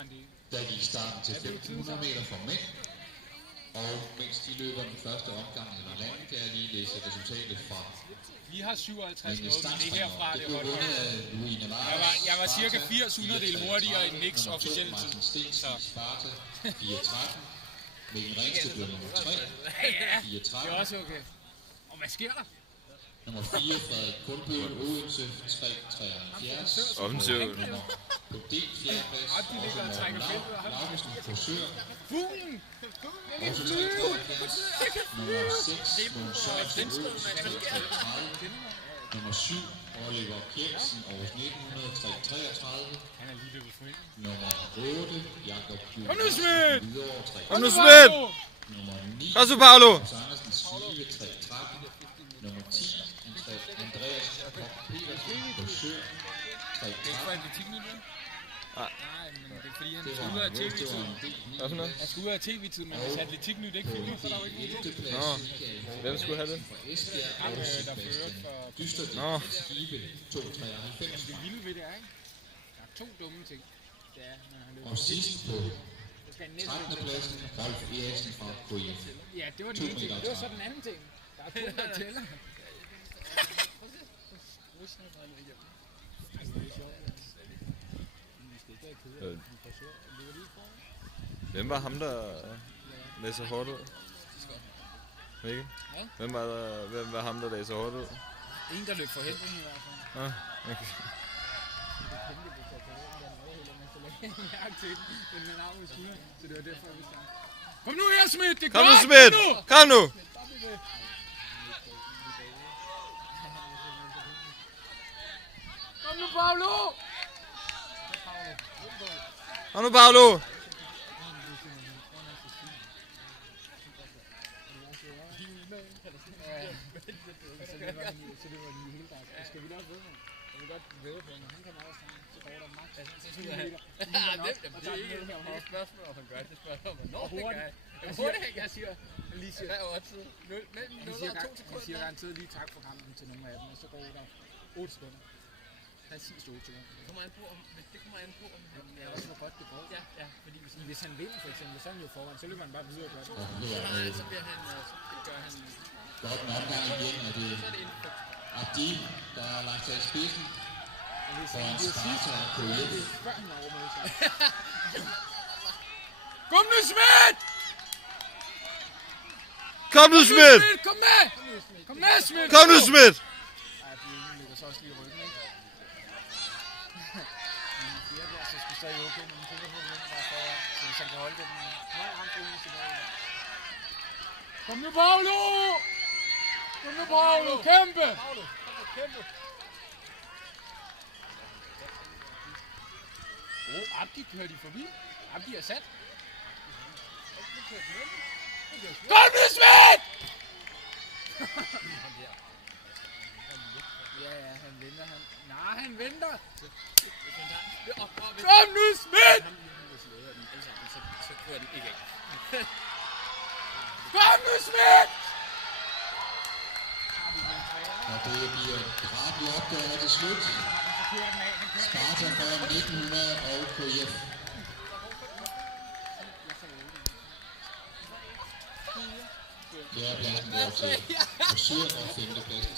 længere end det. Der gik starten til 1500 meter for mænd. Og mens de løber den første omgang eller anden, kan jeg lige læse resultatet fra. Vi har 57 noget, men det herfra, det holdt. Jeg var cirka 80 hurtigere end Nicks officielle tid. Så. Sparta 4.13. Mikkel Ringsted blev nummer 3. Ja, 4.13. det er også okay. Og hvad sker der? Nummer 4, Frederik Kulbøl, Odense 3.73. Offensivt. Nummer på D, 4. plads. De ligger og trækker feltet. Laugensen på Søer. Fuglen! Også 3.73. Nummer 6, Måns Sørensen, Odense 3.33. Nummer 7, Oliver Kjeldsen, Aarhus 1900, 3.33. Han er lige løbet for ind. Nummer 8, Jakob Juhl. Kom nu, Smidt! Kom nu, Smidt! Nummer 9, Kom så, Paolo! Andersen Slige, 3.13. Nummer 10, Andreas Petersen på Søer, 3.13. Det er ikke atletiknyt, vel? Nej. Nej, men det er fordi, han skal ud af tv-tid. Hvad for noget? Han skal ud af tv-tid, men hvis atletiknyt ikke fylder, så er der jo ikke noget. Nå, hvem skulle have det? Ham, der fører for... Nå. Men det vilde ved det er, ikke? Der er 2 dumme ting. Det er, når han løber. Og sidst på Så skal han næsten 13. pladsen, Rolf Eriksen fra KF. Ja, det var den ene ting. Det var så den anden ting. Der er 2, der tæller. Hvem var ham, der lagde så hårdt ud? Mikkel? Hvem var ham, der lagde så hårdt ud? En, der løb for helvede i hvert fald. Ah, okay. Så det var derfor, vi sagde. Kom nu her, Smidt! Det er Kom nu, godt! Smidt! Kom nu! Kom nu, Paolo! Kom nu, Paolo! Skal vi nok ved ham? Jeg vil godt væde på, når han kommer over snart, så går der maks. Det er ikke et spørgsmål, om han gør det. Spørgsmål om, hvornår han gør det. Hvor hurtigt han gør, siger Lige siger, hvad er oddset? Mellem 0 og 2 han sekunder. siger garanteret lige tak for kampen til nogle af dem, og så går der 8 sekunder. Præcis 8 sekunder. Det kommer an på, om han... Det er også, hvor godt det går. Ja, fordi Hvis han vinder, for eksempel, så er han jo foran, så løber han bare videre og gør det. så bliver han... Så gør han... Godt en omgang igen, og det er Abdi, der har lagt sig i spidsen. For en Sparta og KF. Før han overmøder sig. Kom nu, Smidt! Kom nu, Smidt! Kom med! Kom med, Smidt! Kom nu, Smidt! Ej, de ligger så også lige i ryggen, ikke? Men Fjerberg, så skal stadig okay, men tænker på, hvem der er foran, så hvis han kan holde den høj ramt ind i tilbage. Kom nu, Paolo! Kom nu, Paolo! Kæmpe! Paolo, kæmpe! Abdi kører de forbi. Abdi er sat. Kom nu, Smidt! Ja, han venter. Nej, han venter. Kom nu, Smidt! Så kører den ikke af. Kom nu, Smidt! Og det bliver et drabelig opgør til slut. Sparta foran 1900 og KF. Fjerdepladsen går til Søer og 5. pladsen.